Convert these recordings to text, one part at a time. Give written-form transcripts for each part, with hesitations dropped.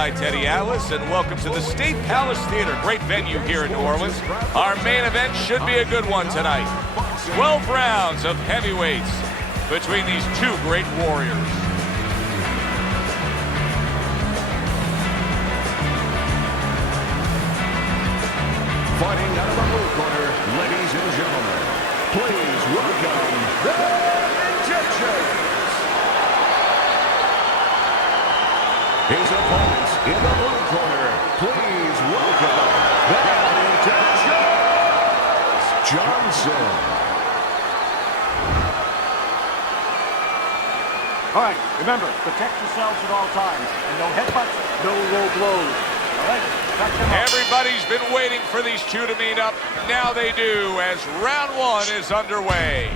ringside, Teddy Atlas, and welcome to the State Palace Theater. Great venue here in New Orleans. Our main event should be a good one tonight. 12 rounds of heavyweights between these two great warriors. Fighting out of the blue corner, ladies and gentlemen, please welcome the Egyptians. His opponents in the blue corner, please welcome the Egyptians, Johnson. All right, remember, protect yourselves at all times. And no headbutts, no low blows. All right, cut them up. Everybody's been waiting for these two to meet up. Now they do, as round one is underway.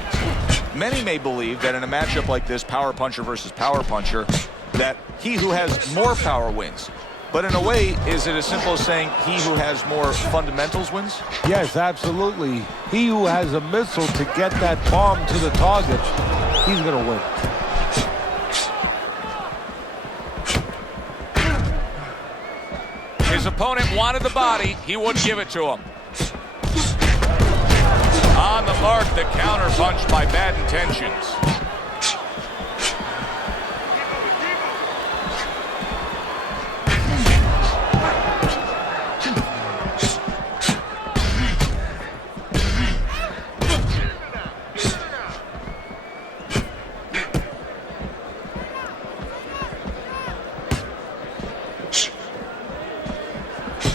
Many may believe that in a matchup like this, power puncher versus power puncher, that he who has more power wins. But in a way, is it as simple as saying he who has more fundamentals wins? Yes, absolutely. He who has a missile to get that bomb to the target, he's going to win. His opponent wanted the body. He wouldn't give it to him. On the mark, the counter punch by Bad Intentions.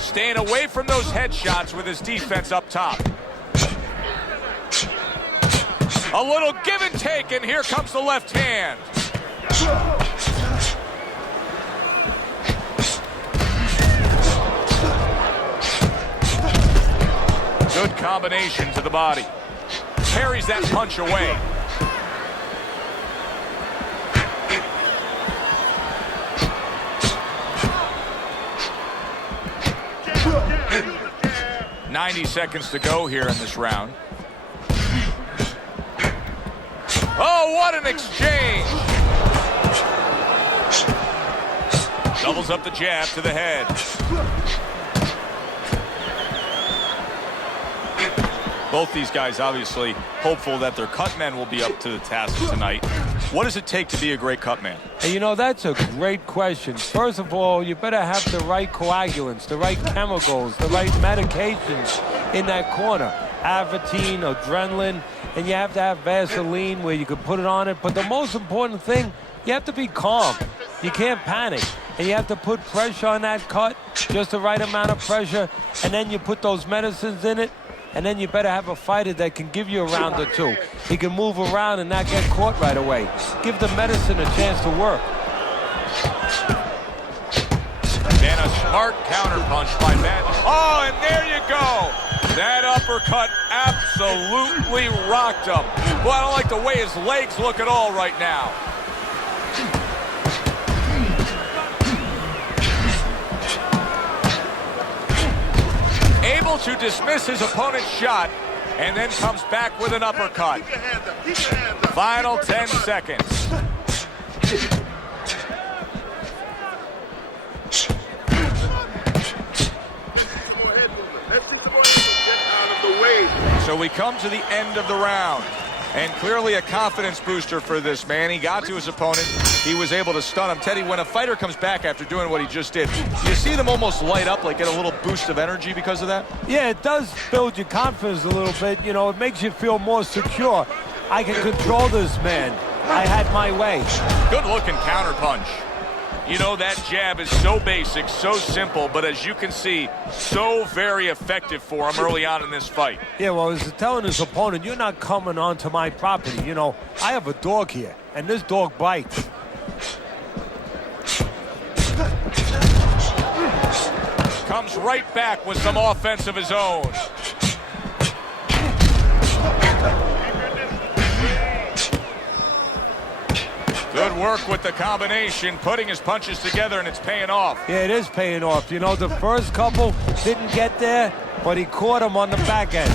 Staying away from those headshots with his defense up top. A little give and take, and here comes the left hand. Good combination to the body. Carries that punch away. .90 seconds to go here in this round. Oh, what an exchange! Doubles up the jab to the head. Both these guys obviously hopeful that their cut men will be up to the task tonight. What does it take to be a great cut man? And you know, that's a great question. First of all, you better have the right coagulants, the right chemicals, the right medications in that corner. Avatine, adrenaline, and you have to have Vaseline where you can put it on it. But the most important thing, you have to be calm. You can't panic. And you have to put pressure on that cut, just the right amount of pressure, and then you put those medicines in it. And then you better have a fighter that can give you a round or two. He can move around and not get caught right away. Give the medicine a chance to work. And a smart counterpunch by Bad. Oh, and there you go. That uppercut absolutely rocked him. Boy, I don't like the way his legs look at all right now. Able to dismiss his opponent's shot, and then comes back with an uppercut. Final 10 seconds. So we come to the end of the round, and clearly a confidence booster for this man. He got to his opponent. He was able to stun him. Teddy, when a fighter comes back after doing what he just did, you see them almost light up, like get a little boost of energy because of that? Yeah, it does build your confidence a little bit. You know, it makes you feel more secure. I can control this man. I had my way. Good looking counterpunch. You know, that jab is so basic, so simple, but as you can see, so very effective for him early on in this fight. Yeah, well, he's telling his opponent, you're not coming onto my property. You know, I have a dog here, and this dog bites. Comes right back with some offense of his own. Good work with the combination, putting his punches together, and it's paying off. Yeah, it is paying off. You know, the first couple didn't get there, but he caught him on the back end.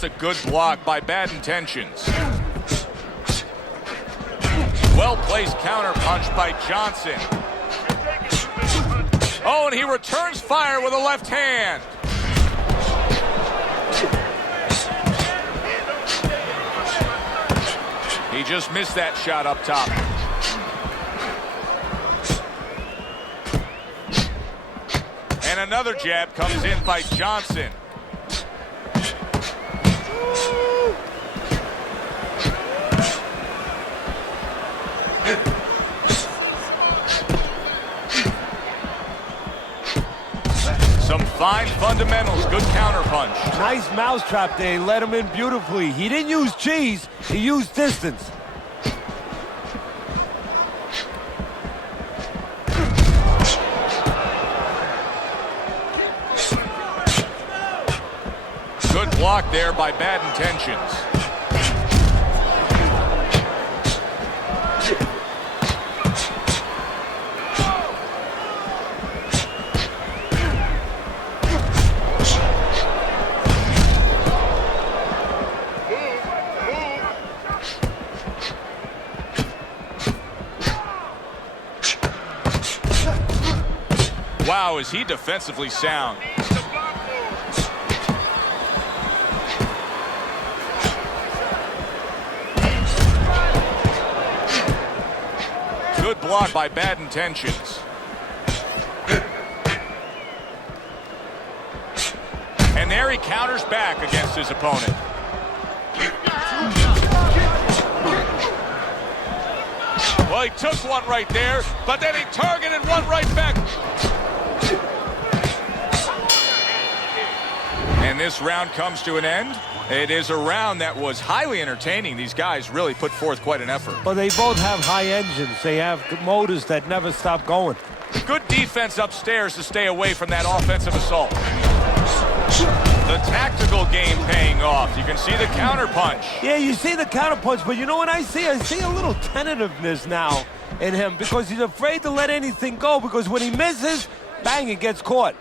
That's a good block by bad intentions. Well-placed counter punch by Johnson. Oh, and he returns fire with a left hand. He just missed that shot up top. And another jab comes in by Johnson. Some fine fundamentals, good counterpunch. Nice mousetrap there. He let him in beautifully. He didn't use cheese, he used distance. Good block there by bad intentions. Wow, is he defensively sound. Good block by bad intentions. And there he counters back against his opponent. Well, he took one right there, but then he targeted one right back. And this round comes to an end. It is a round that was highly entertaining. These guys really put forth quite an effort. But they both have high engines. They have motors that never stop going. Good defense upstairs to stay away from that offensive assault. The tactical game paying off. You can see the counter punch. Yeah, you see the counter punch, but you know what I see? I see a little tentativeness now in him because he's afraid to let anything go because when he misses, bang, it gets caught.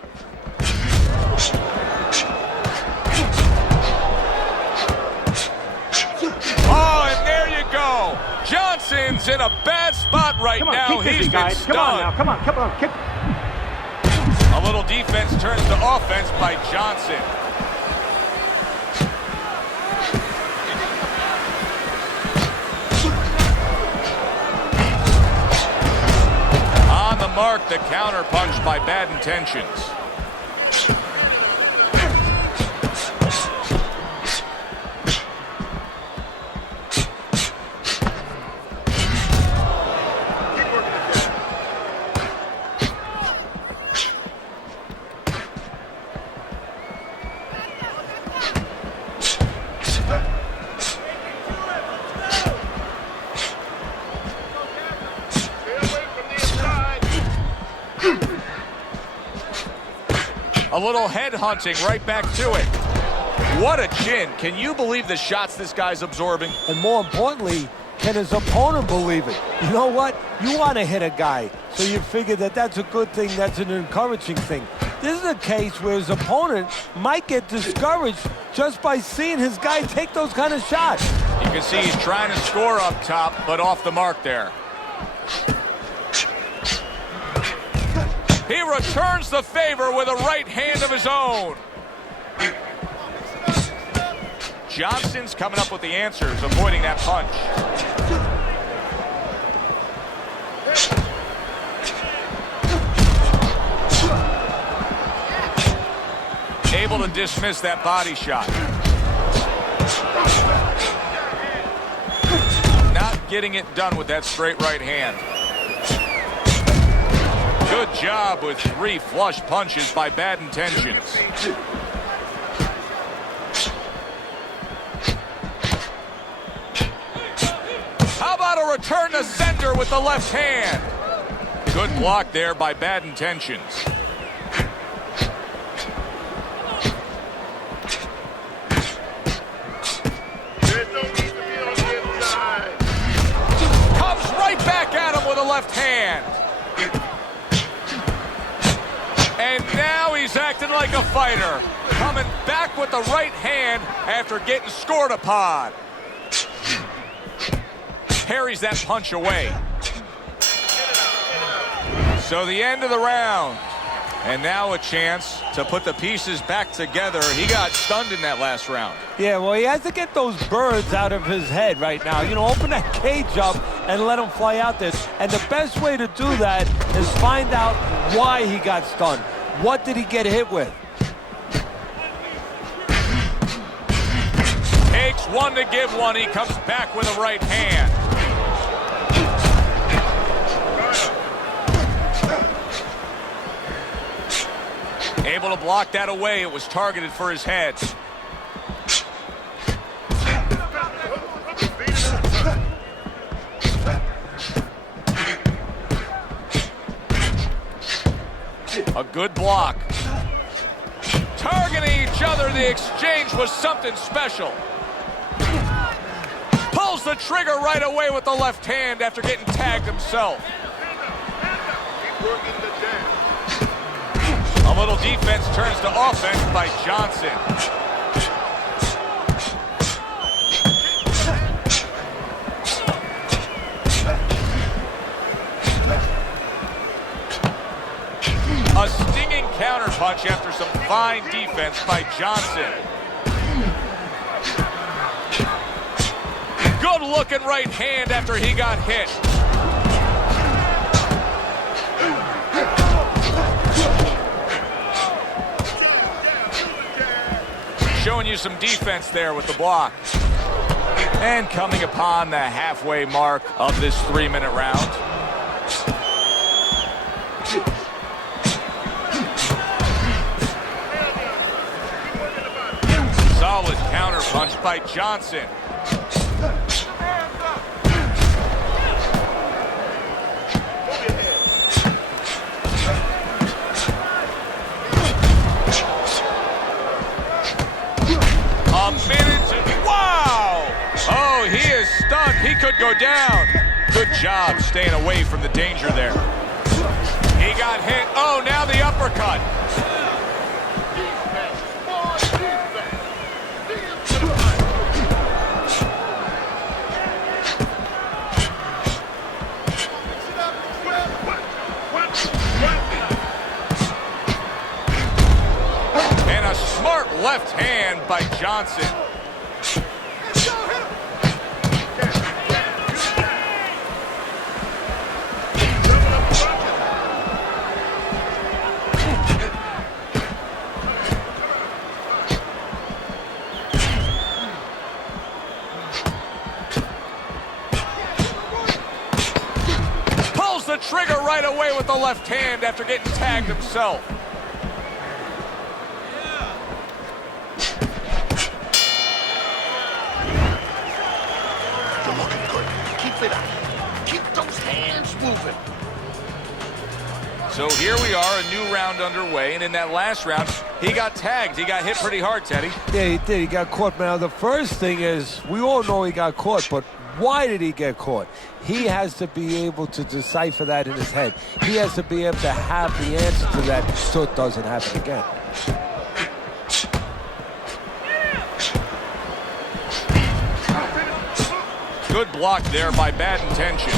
Oh, and there you go. Johnson's in a bad spot right now. He's been stunned. Come on now, come on, kick. A little defense turns to offense by Johnson. On the mark, the counter punch by bad intentions. A little head hunting right back to it. What a chin. Can you believe the shots this guy's absorbing? And more importantly, can his opponent believe it? You know what? You want to hit a guy, so you figure that that's a good thing, that's an encouraging thing. This is a case where his opponent might get discouraged just by seeing his guy take those kind of shots. You can see he's trying to score up top, but off the mark there. He returns the favor with a right hand of his own. Johnson's coming up with the answers, avoiding that punch. Able to dismiss that body shot. Not getting it done with that straight right hand. Good job with 3 flush punches by bad intentions. How about a return to sender with the left hand? Good block there by bad intentions. Comes right back at him with a left hand. And now he's acting like a fighter. coming back with the right hand after getting scored upon. Parries that punch away. So the end of the round. And now a chance to put the pieces back together. He got stunned in that last round. Yeah, well, he has to get those birds out of his head right now. You know, open that cage up and let him fly out there. And the best way to do that is find out why he got stunned. What did he get hit with? Takes one to give one. He comes back with a right hand. Able to block that away. It was targeted for his head. A good block. Targeting each other. The exchange was something special. Pulls the trigger right away with the left hand after getting tagged himself. A little defense turns to offense by Johnson. A stinging counterpunch after some fine defense by Johnson. Good looking right hand after he got hit. Showing you some defense there with the block. And coming upon the halfway mark of this 3-minute round. Solid counterpunch by Johnson. He could go down. Good job staying away from the danger there. He got hit. Oh, now the uppercut. And a smart left hand by Johnson. The trigger right away with the left hand after getting tagged himself. You're looking good. Keep it up. Keep those hands moving. So here we are, a new round underway, and in that last round, he got tagged. He got hit pretty hard, Teddy. Yeah, he did. He got caught. Now, the first thing is, we all know he got caught, but why did he get caught? He has to be able to decipher that in his head. He has to be able to have the answer to that so it doesn't happen again. Good block there by Bad Intentions.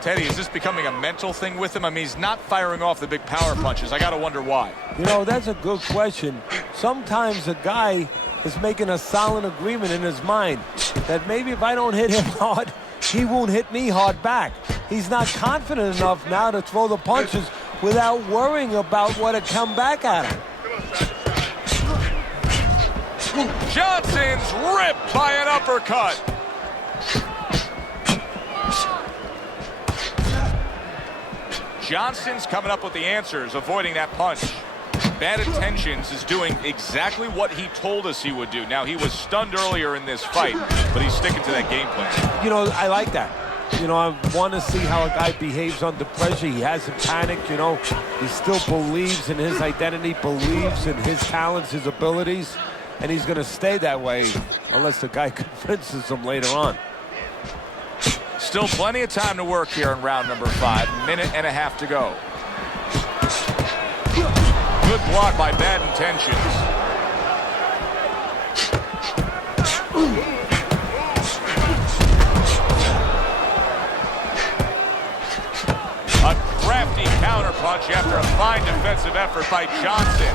Teddy, is this becoming a mental thing with him? I mean, he's not firing off the big power punches. I got to wonder why. You know, that's a good question. Sometimes a guy is making a solid agreement in his mind that maybe if I don't hit him hard, he won't hit me hard back. He's not confident enough now to throw the punches without worrying about what to come back at him. Johnson's ripped by an uppercut. Johnson's coming up with the answers, avoiding that punch. Bad Intentions is doing exactly what he told us he would do. Now, he was stunned earlier in this fight, but he's sticking to that game plan. You know, I like that. You know, I want to see how a guy behaves under pressure. He hasn't panicked, you know. He still believes in his identity, believes in his talents, his abilities, and he's going to stay that way unless the guy convinces him later on. Still plenty of time to work here in round number 5. Minute and a half to go. Good block by Bad Intentions. A crafty counterpunch after a fine defensive effort by Johnson.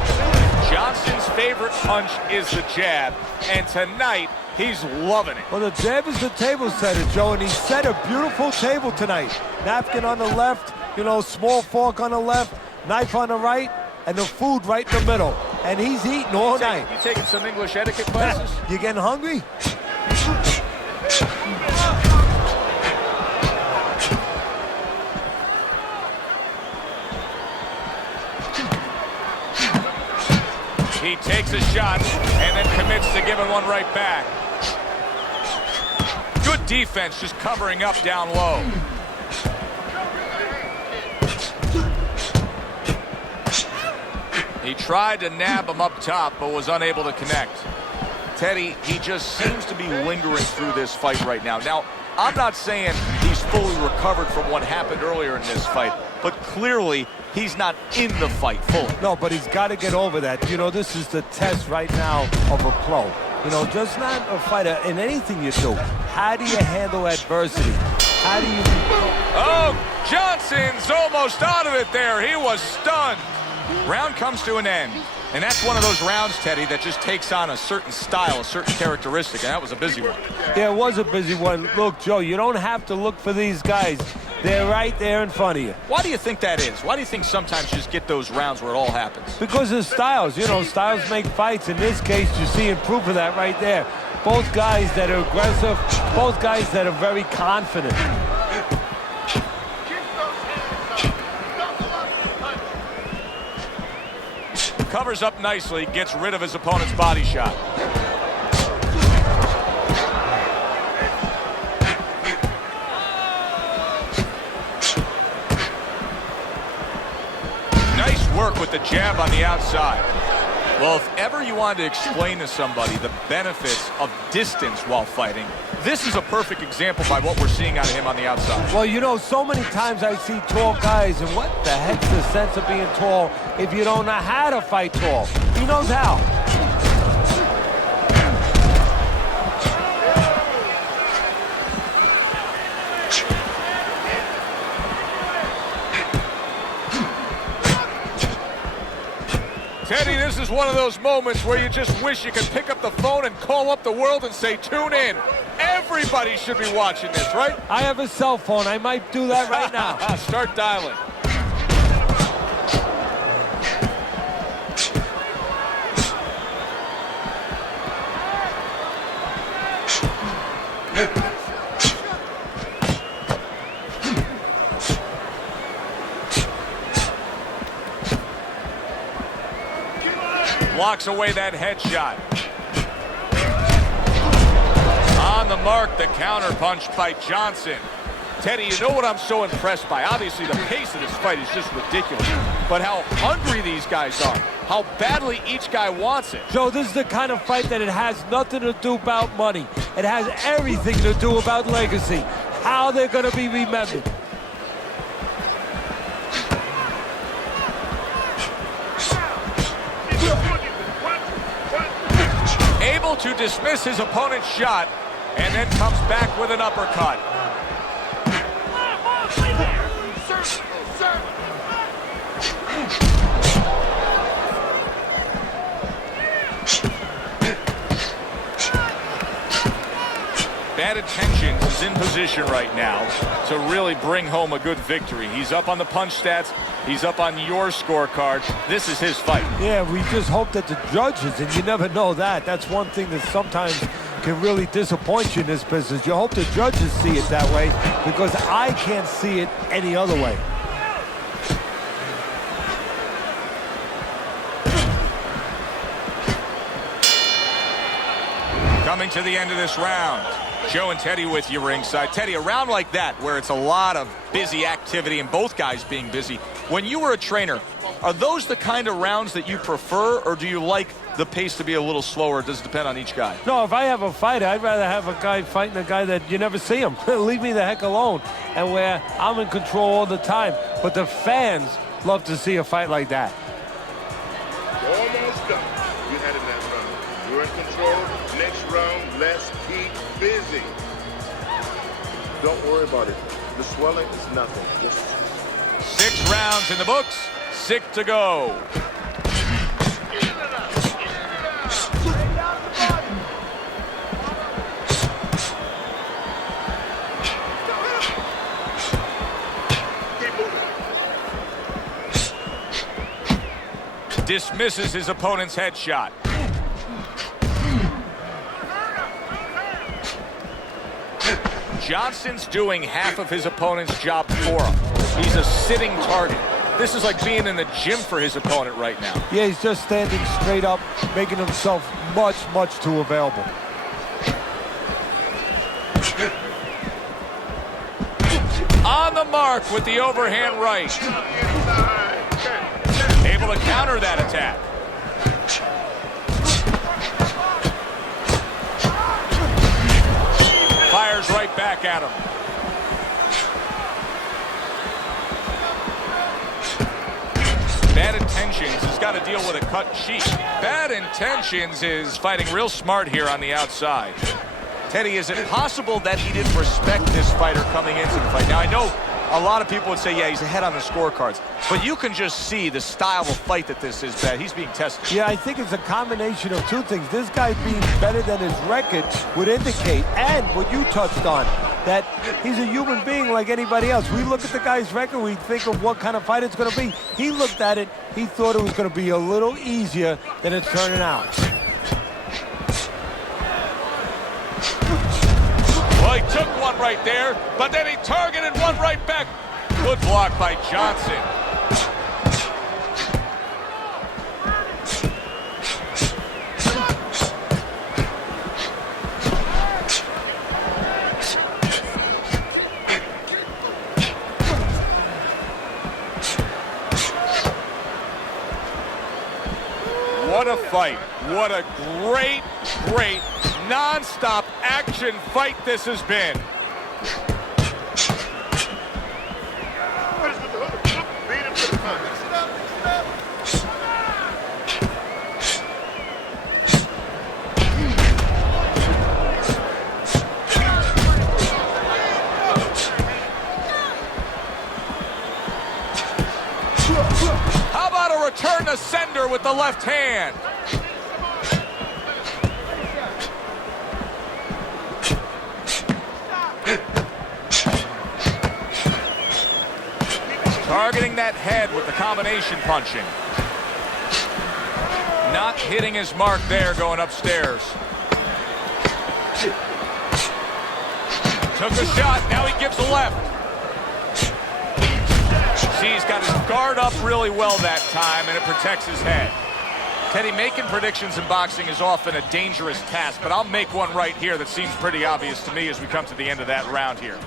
Johnson's favorite punch is the jab, and tonight he's loving it. Well, the jab is the table setter, Joe, and he set a beautiful table tonight. Napkin on the left, you know, small fork on the left, knife on the right, and the food right in the middle. And he's eating all night. You taking some English etiquette classes? You getting hungry? He takes a shot and then commits to giving one right back. Good defense, just covering up down low. He tried to nab him up top, but was unable to connect. Teddy, he just seems to be lingering through this fight right now. Now, I'm not saying he's fully recovered from what happened earlier in this fight, but clearly he's not in the fight fully. No, but he's got to get over that. You know, this is the test right now of a pro. You know, just not a fighter in anything you do. How do you handle adversity? How do you... Oh, Johnson's almost out of it there. He was stunned. Round comes to an end. And that's one of those rounds, Teddy, that just takes on a certain style, a certain characteristic, and that was a busy one. Yeah, it was a busy one. Look, Joe, you don't have to look for these guys. They're right there in front of you. Why do you think that is? Why do you think sometimes you just get those rounds where it all happens? Because of styles. You know, styles make fights. In this case, you're seeing proof of that right there. Both guys that are aggressive, both guys that are very confident. Covers up nicely, gets rid of his opponent's body shot. Nice work with the jab on the outside. Well, if ever you wanted to explain to somebody the benefits of distance while fighting, this is a perfect example by what we're seeing out of him on the outside. Well, you know, so many times I see tall guys, and what the heck's the sense of being tall if you don't know how to fight tall? He knows how. Teddy, this is one of those moments where you just wish you could pick up the phone and call up the world and say, tune in. Everybody should be watching this, right? I have a cell phone. I might do that right now. Start dialing. Blocks away that headshot. On the mark, the counterpunch by Johnson. Teddy, you know what I'm so impressed by? Obviously, the pace of this fight is just ridiculous. But how hungry these guys are. How badly each guy wants it. Joe, this is the kind of fight that it has nothing to do about money. It has everything to do about legacy. How they're going to be remembered. Able to dismiss his opponent's shot and then comes back with an uppercut. Bad Intentions is in position right now to really bring home a good victory. He's up on the punch stats. He's up on your scorecard. This is his fight. Yeah, we just hope that the judges, and you never know that. That's one thing that sometimes can really disappoint you in this business. You hope the judges see it that way, because I can't see it any other way. Coming to the end of this round. Joe and Teddy with you ringside. Teddy, a round like that where it's a lot of busy activity and both guys being busy. When you were a trainer, are those the kind of rounds that you prefer, or do you like the pace to be a little slower? Does it depend on each guy? No, if I have a fight, I'd rather have a guy fighting a guy that you never see him. Leave me the heck alone. And where I'm in control all the time. But the fans love to see a fight like that. Almost done. You had it that round. You're in control. Next round, let's keep busy. Don't worry about it. The swelling is nothing. Just 6 rounds in the books, 6 to go. Dismisses his opponent's headshot. Johnson's doing half of his opponent's job for him. He's a sitting target. This is like being in the gym for his opponent right now. Yeah, he's just standing straight up, making himself much, much too available. On the mark with the overhand right. Able to counter that attack. Fires right back at him. Bad Intentions has got to deal with a cut cheek. Bad Intentions is fighting real smart here on the outside. Teddy, is it possible that he didn't respect this fighter coming into the fight? Now, I know a lot of people would say, yeah, he's ahead on the scorecards. But you can just see the style of fight that this is bad. He's being tested. Yeah, I think it's a combination of two things. This guy being better than his record would indicate, and what you touched on, that he's a human being like anybody else. We look at the guy's record, we think of what kind of fight it's going to be. He looked at it, he thought it was going to be a little easier than it's turning out. Well, he took one right there, but then he targeted one right back. Good block by Johnson. What a fight. What a great, great non-stop action fight this has been. beat him to the punch. How about a return to sender with the left hand? Targeting that head with the combination punching. Not hitting his mark there going upstairs. Took a shot, now he gives a left. See, he's got his guard up really well that time, and it protects his head. Teddy, making predictions in boxing is often a dangerous task, but I'll make one right here that seems pretty obvious to me as we come to the end of that round here.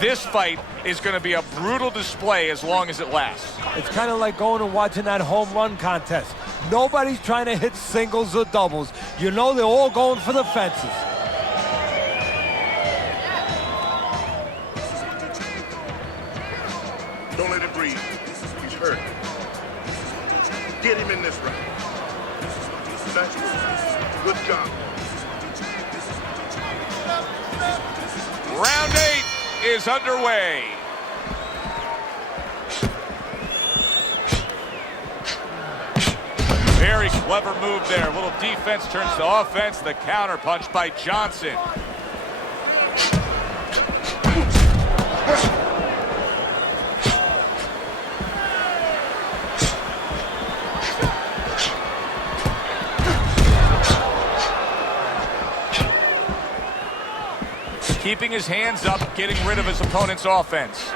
This fight is going to be a brutal display as long as it lasts. It's kind of like going and watching that home run contest. Nobody's trying to hit singles or doubles. You know they're all going for the fences. Don't let him breathe. He's hurt. Get him in this round. Nice. Good job. Round 8 is underway. Very clever move there. A little defense turns to offense. The counter punch by Johnson. Keeping his hands up, getting rid of his opponent's offense.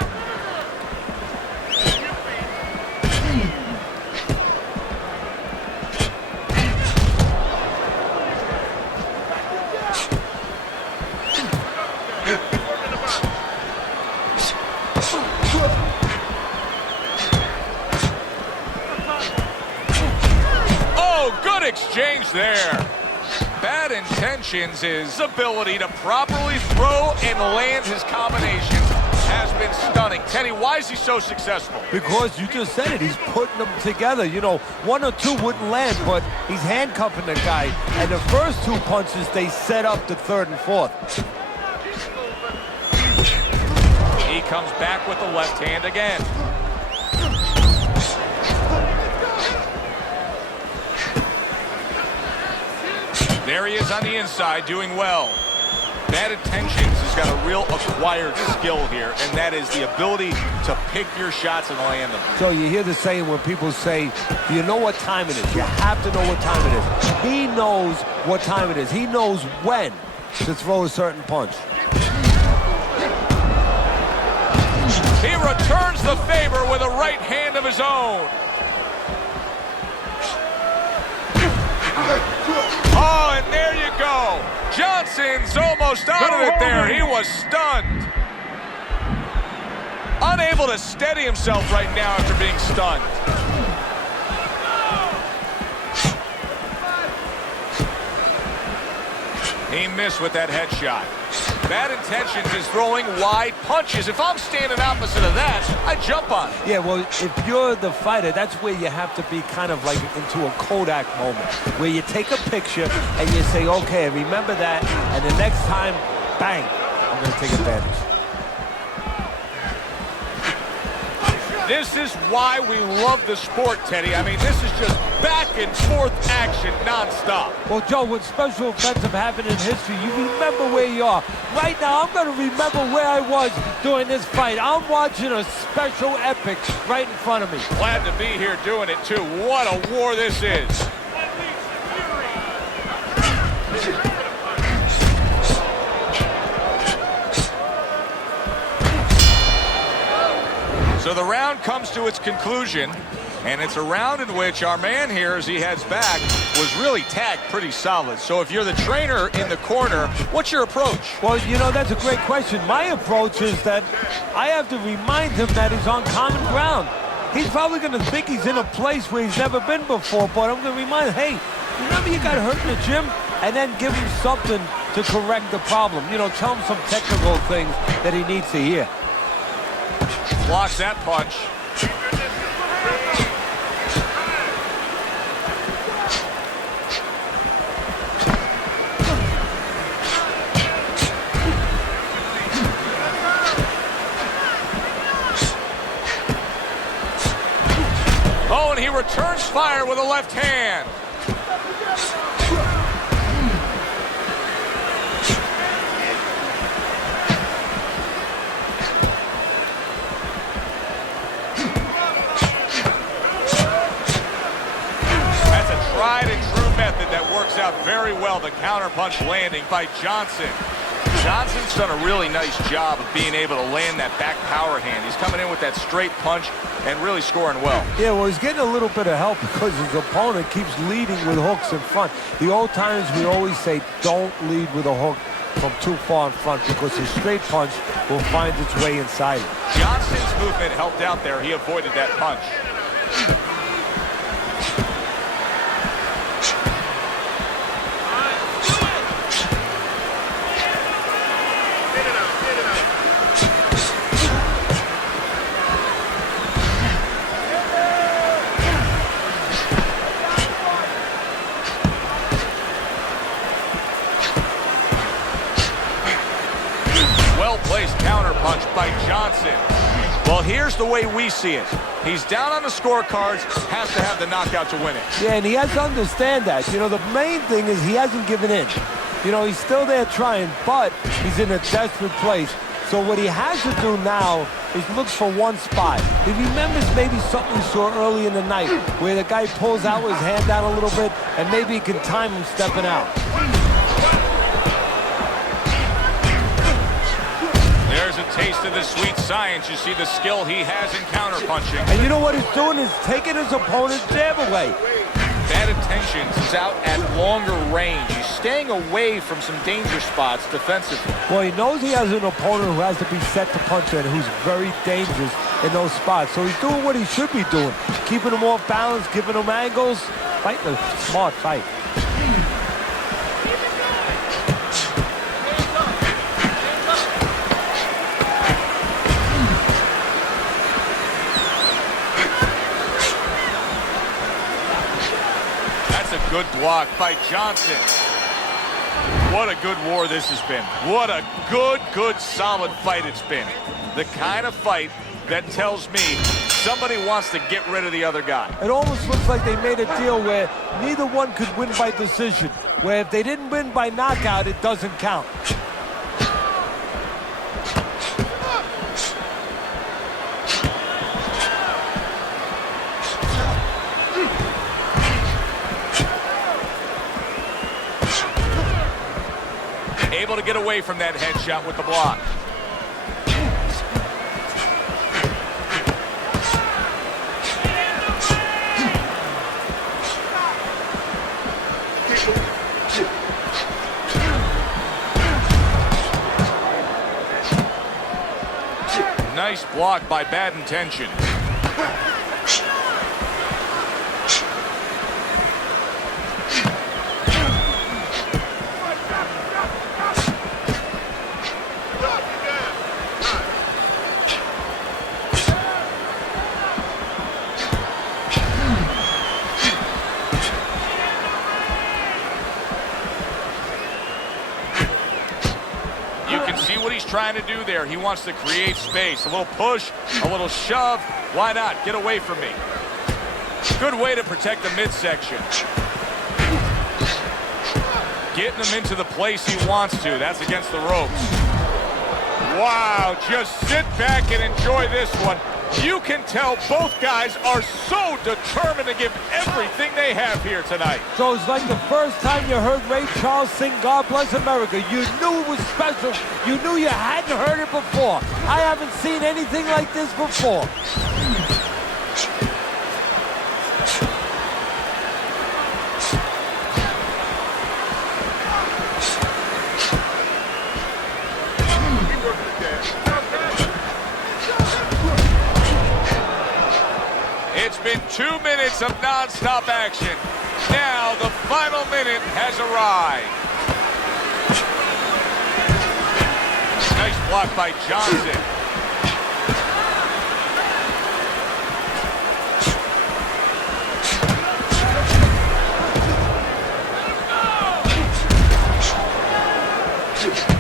Oh, good exchange there. Bad intentions, his ability to properly throw and land his combinations has been stunning. Teddy, why is he so successful? Because you just said it, he's putting them together. You know, one or two wouldn't land, but he's handcuffing the guy. And the first two punches, they set up the third and fourth. He comes back with the left hand again. There he is on the inside, doing well. Bad Intentions has got a real acquired skill here, and that is the ability to pick your shots and land them. So you hear the saying when people say, do you know what time it is? You have to know what time it is. He knows what time it is. He knows when to throw a certain punch. He returns the favor with a right hand of his own. Oh, and there you go. Johnson's almost out of it there. He was stunned. Unable to steady himself right now after being stunned. He missed with that headshot. Bad Intentions is throwing wide punches. If I'm standing opposite of that, I jump on it. Yeah, well, if you're the fighter, that's where you have to be kind of like into a Kodak moment, where you take a picture and you say, okay, remember that, and the next time, bang, I'm going to take advantage. This is why we love the sport, Teddy. I mean, this is just back and forth action nonstop. Well, Joe, when special events have happened in history, you remember where you are. Right now, I'm going to remember where I was during this fight. I'm watching a special epic right in front of me. Glad to be here doing it, too. What a war this is. So the round comes to its conclusion, and it's a round in which our man here, as he heads back, was really tagged pretty solid. So if you're the trainer in the corner, what's your approach? Well, you know, that's a great question. My approach is that I have to remind him that he's on common ground. He's probably going to think he's in a place where he's never been before, but I'm going to remind him, hey, remember you got hurt in the gym? And then give him something to correct the problem. You know, tell him some technical things that he needs to hear. Blocks that punch. Oh, and he returns fire with a left hand. Tried and true method that works out very well. The counterpunch landing by Johnson. Johnson's done a really nice job of being able to land that back power hand. He's coming in with that straight punch and really scoring well. Yeah, well, he's getting a little bit of help because his opponent keeps leading with hooks in front. The old times we always say don't lead with a hook from too far in front because his straight punch will find its way inside. Johnson's movement helped out there. He avoided that punch. Well-placed counterpunch by Johnson. Well, here's the way we see it. He's down on the scorecards, has to have the knockout to win it. Yeah, and he has to understand that. You know, the main thing is he hasn't given in. You know, he's still there trying, but he's in a desperate place. So what he has to do now is look for one spot. He remembers maybe something he saw early in the night where the guy pulls out with his hand down a little bit, and maybe he can time him stepping out. There's a taste of the sweet science. You see the skill he has in counterpunching. And you know what he's doing is taking his opponent's jab away. Bad Intentions is out at longer range. He's staying away from some danger spots defensively. Well, he knows he has an opponent who has to be set to punch and who's very dangerous in those spots. So he's doing what he should be doing, keeping him off balance, giving him angles, fighting a smart fight. That's a good block by Johnson. What a good war this has been. What a good, solid fight it's been. The kind of fight that tells me somebody wants to get rid of the other guy. It almost looks like they made a deal where neither one could win by decision, where if they didn't win by knockout, it doesn't count. Able to get away from that headshot with the block. Nice block by Bad Intentions. See what he's trying to do there. He wants to create space. A little push, a little shove. Why not? Get away from me. Good way to protect the midsection. Getting him into the place he wants to. That's against the ropes. Wow, just sit back and enjoy this one. You can tell both guys are so determined to give everything they have here tonight. So it's like the first time you heard Ray Charles sing God Bless America. You knew it was special. You knew you hadn't heard it before. I haven't seen anything like this before. It's been 2 minutes of non-stop action. Now the final minute has arrived. Nice block by Johnson.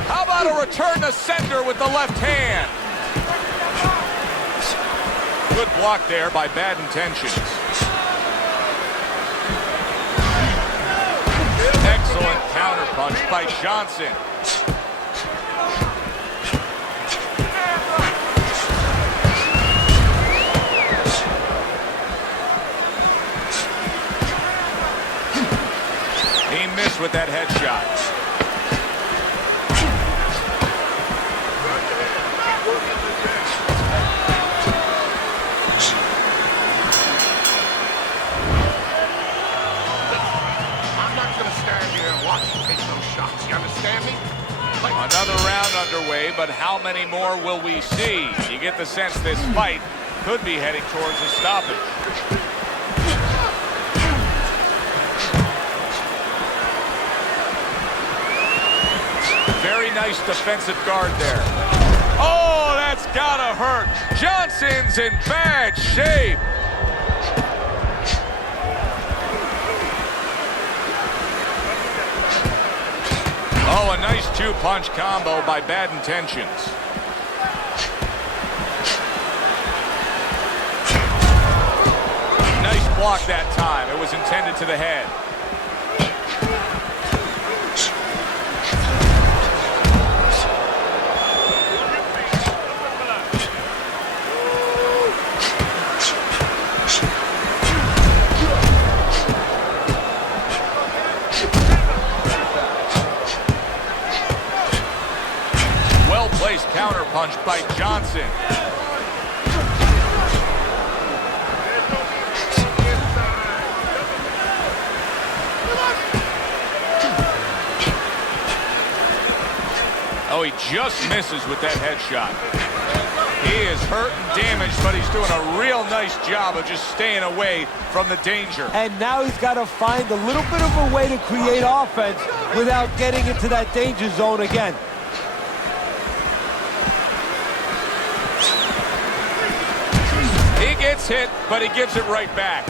How about a return to sender with the left hand? Good block there by Bad Intentions. Excellent counterpunch by Johnson. He missed with that headshot. Another round underway, but how many more will we see? You get the sense this fight could be heading towards a stoppage. Very nice defensive guard there. Oh, that's gotta hurt. Johnson's in bad shape. Oh, a nice two-punch combo by Bad Intentions. Nice block that time. It was intended to the head. Well-placed counterpunch by Johnson. Oh, he just misses with that headshot. He is hurt and damaged, but he's doing a real nice job of just staying away from the danger. And now he's got to find a little bit of a way to create offense without getting into that danger zone again. He gets hit, but he gives it right back.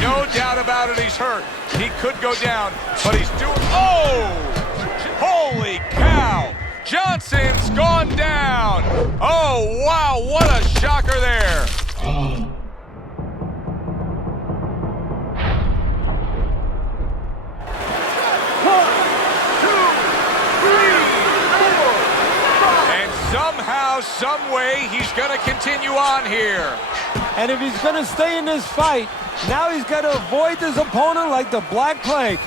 No doubt about it, he's hurt. He could go down, but he's doing... Oh! Holy cow! Johnson's gone down! Oh, wow, what a shocker there! And somehow, some way, he's going to continue on here. And if he's going to stay in this fight, now he's got to avoid his opponent like the Black Plague.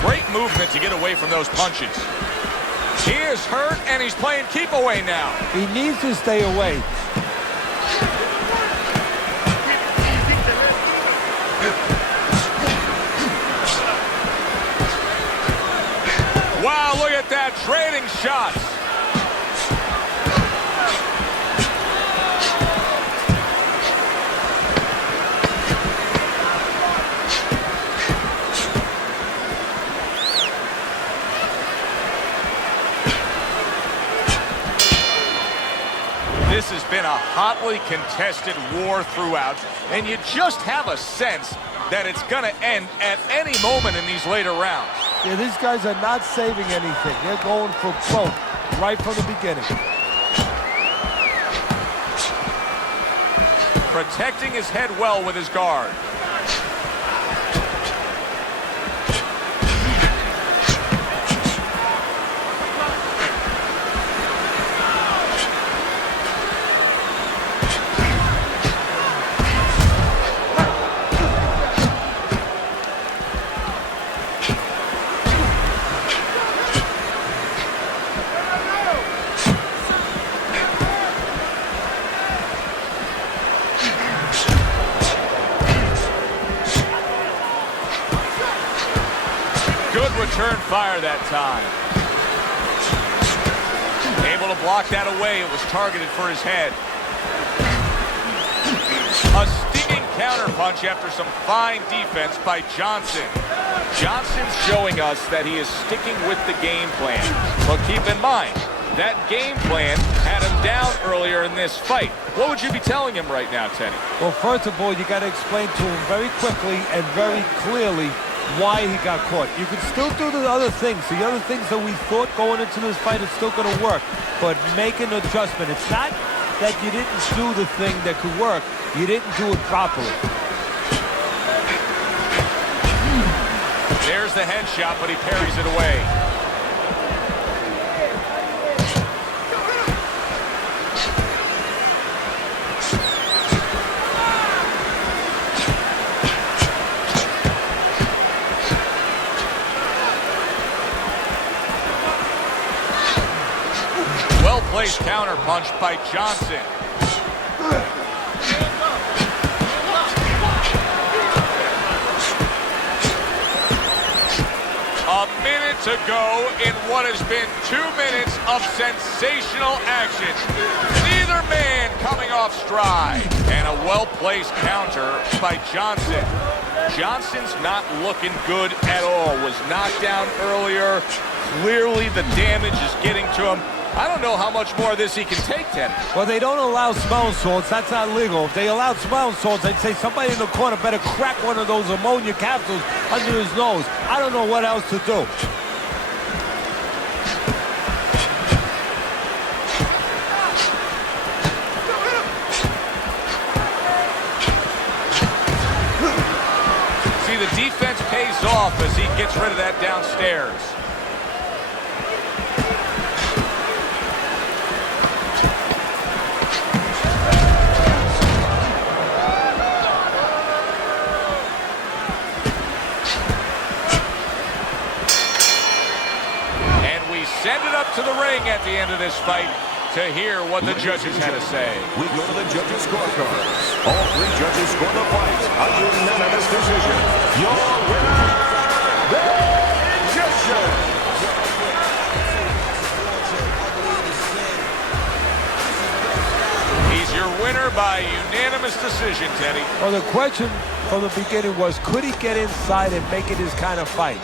Great movement to get away from those punches. He is hurt, and he's playing keep away now. He needs to stay away. Wow, look at that, trading shots. This has been a hotly contested war throughout, and you just have a sense that it's going to end at any moment in these later rounds. Yeah, these guys are not saving anything. They're going for broke right from the beginning. Protecting his head well with his guard. Good return fire that time. Able to block that away. It was targeted for his head. A stinging counterpunch after some fine defense by Johnson. Johnson's showing us that he is sticking with the game plan. But keep in mind, that game plan had him down earlier in this fight. What would you be telling him right now, Teddy? Well, first of all, you got to explain to him very quickly and very clearly why he got caught. You can still do the other things. The other things that we thought going into this fight is still going to work, but make an adjustment. It's not that you didn't do the thing that could work. You didn't do it properly. There's the headshot, but he parries it away. Well-placed counterpunch by Johnson. A minute to go in what has been 2 minutes of sensational action. Neither man coming off stride. And a well-placed counter by Johnson. Johnson's not looking good at all. Was knocked down earlier. Clearly the damage is getting to him. I don't know how much more of this he can take, Teddy. Well, they don't allow smelling salts. That's not legal. If they allowed smelling salts, I'd say somebody in the corner better crack one of those ammonia capsules under his nose. I don't know what else to do. See, the defense pays off as he gets rid of that downstairs. send it up to the ring at the end of this fight to hear what the judges had to say. We go to the judges' scorecards. All three judges score the fight a unanimous decision. Your winner, the Magician. He's your winner by unanimous decision, Teddy. Well, the question from the beginning was, could he get inside and make it his kind of fight?